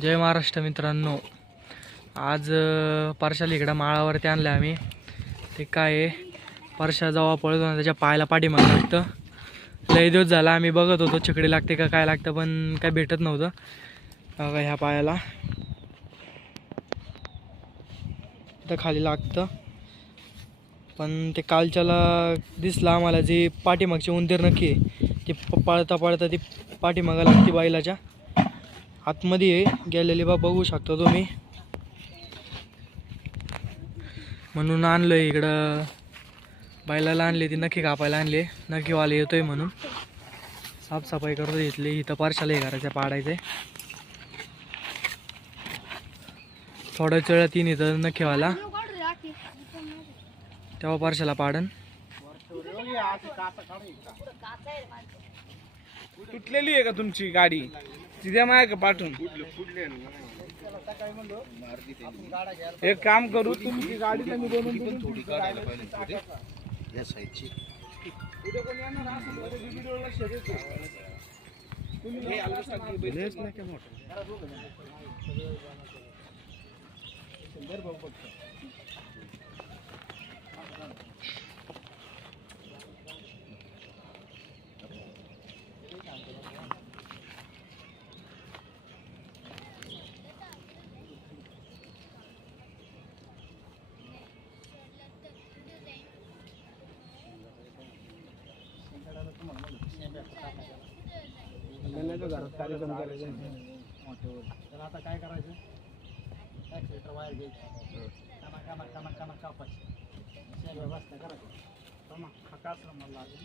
जय महाराष्ट्र मित्रांनो. आज परशाला इकडं माळावरती आणलं आम्ही. ते काय आहे? परशा जेव्हा पळतो ना त्याच्या पायाला पाठीमाग लागतं. लय दिवस झाला आम्ही बघत होतो छकडी लागते का काय लागतं पण काय भेटत नव्हतं. ह्या पायाला. तर खाली लागतं. पण ते कालच्याला दिसलं आम्हाला जी पाठीमागची उंदीर नक्की आहे. ती प- पळता पळता ती पाठीमागं लागते बैलाच्या. आतमध्ये आहे गेलेली बा बघू शकता तुम्ही. म्हणून आणलं इकडं. बैलाला आणले ती नक्की कापायला आणले. नखीवाले येतोय म्हणून. साफसफाई करतो इथली इथं पारशाला हे करायचं पाडायचं. थोड्याच वेळा तीन इथं नखीवाला. तेव्हा पारशाला पाडन. तुटलेली आहे का तुमची गाडी तिथे माय का पाठवून एक काम करू तुमची गाडी कमी बनवून देऊ. उद्या कोणी येणार असेल तर ते व्हिडिओला शर्यत आहे. तुम्ही आलं सांगा, बैल. शंभर भाऊ फक्त. घरात कार्यक्रम करायचा तर आता काय करायचं ॲक्सिलेटर वायर घ्यायची कामा कामा कामा कामा कापायची अशा व्यवस्था करायची मग हा कासरा मला लागेल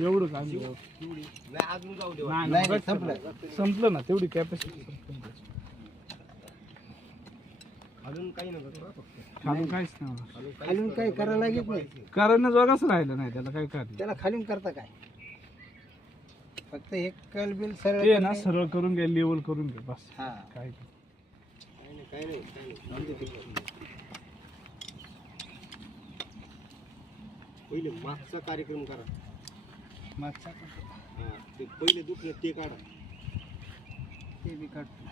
एवढं काम नाही. संपलं संपलं ना तेवढी कॅपॅसिटी खालून काहीच नाही. खालून काही करायला लागत नाही? कारण जोगाच राहिलं नाही. त्याला काय कारण त्याला खालून करता काय? फक्त एक कल बिल सरळ ते ना. सरळ करून घे लेवल करून घे बस. हा. काय पहिले मागचा कार्यक्रम करा. मागचा हा, ते पहिले दुखणं ते काढा. ते बी काढतो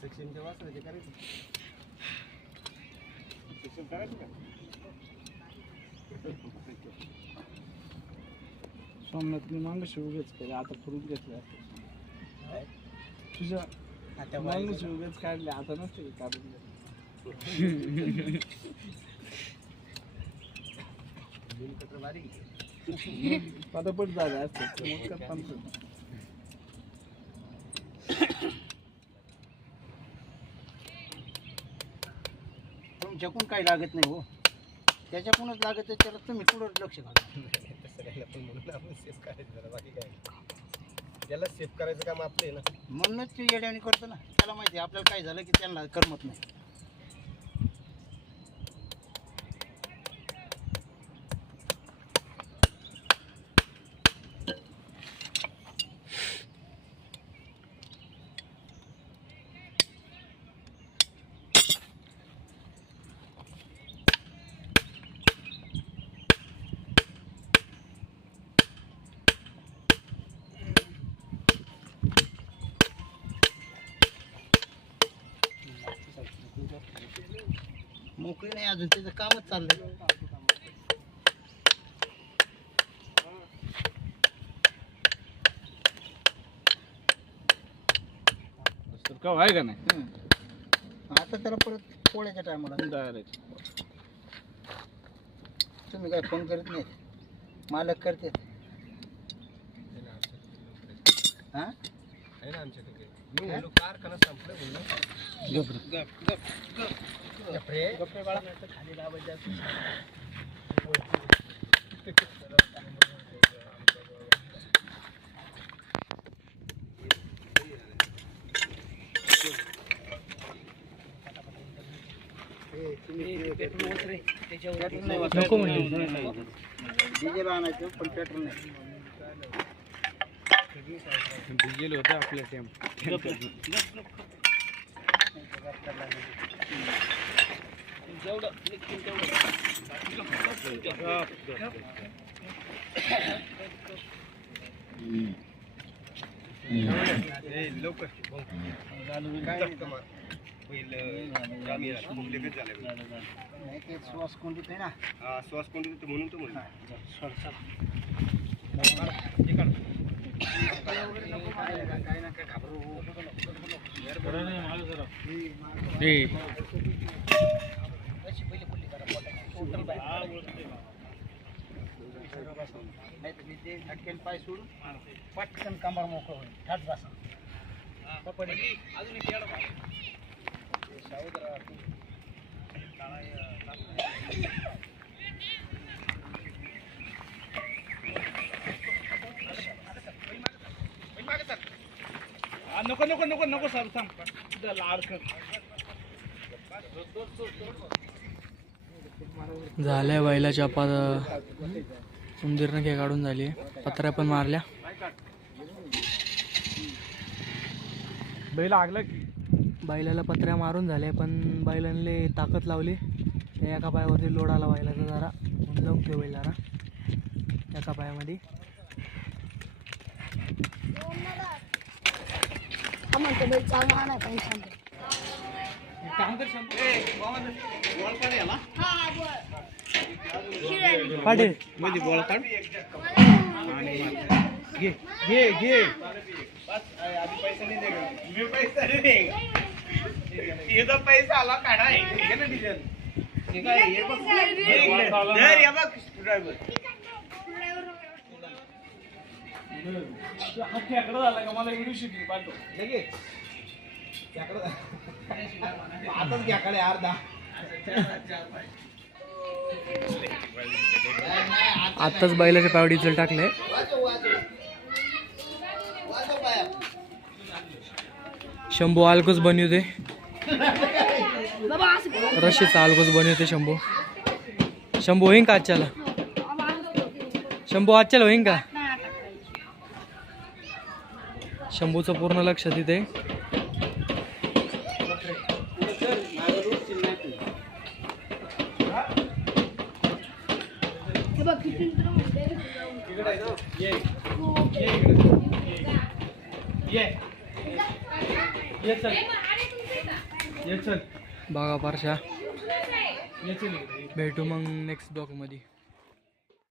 सेक्शनच्या वासरा ते करायचं. सेक्शन करायचं का? सोमनाथ मी मागं उगेच केलं आता करून घेतलं. तुझ्या आता मागं उगेच काढले आता नसते का काढून पटापट असते पंच. तुमच्याकडून काही लागत नाही हो. त्याच्याकडूनच लागत आहे त्याला तुम्ही कुठं लक्ष त्याला सेफ करायचं काम आपलं आहे ना. म्हणूनच ते येड्याने करतो ना. त्याला माहिती आहे आपल्याला काय झालं की त्यांना करमत नाही. अजून त्याचं कामच चाललंय. का आहे का नाही? आता त्याला परत पोळ्याच्या टायमाला तुम्ही काय फोन करीत नाही? मालक करते. हा? आहे ना आमच्याकडे. कारखाना संपलं गप्पे बाळा नको म्हणली डिझेल आणायचं पण पेट्रोल नाही. डिझेल होतं आपल्या टेम लवकर काय मार पहिलं जामीन आलं, खूप लगेच झालं नाही ते श्वास कोंडीत आहे ना हा श्वास कोंडी होतं म्हणून तर म्हणलं काय ना काय घाबरू ए नाही तर ते झटकेल पाय सोडून पटकन कंबर मोकळं होईल. ठाच बसा. पपडी. नको नको नको नको सर थांब. लाड कर. झाल्या बैलाच्या पा उंदीरनं घे काढून झाली. पत्र्या पण मारल्या. बैल लागला की. बैलाला पत्र्या मारून झाल्या पण बैलांले ताकद लावली. त्या एका पायावरती लोड आला बैलाचा जरा. लावून ठेव बैल जरा. एका पायामध्ये. पाटील मध्ये बॉल काढ घे घे घे पैसा आला काढाय हे ना डिझेल हे काय हे बघ हे इकडे. धर, हे बघ स्क्रूड्रायव्हर. हा खेकडा झाला का मला व्हिडिओ शूटिंग पाठव लगेच त्याकडं आताच घ्या कडे अर्धा. आत्ताच बैलाच्या पायावर डिझेल पाया शंभू आलकोच बनवते रशीचा आलकोच बनवते शंभू. शंभू होईन का आजच्याला? शंभू आजच्याला होईन का? शंभूचं पूर्ण लक्ष तिथे. ये ये चल ये चल. बागा पारशा. ये चल. इकडे. भेटू मग नेक्स्ट ब्लॉकमध्ये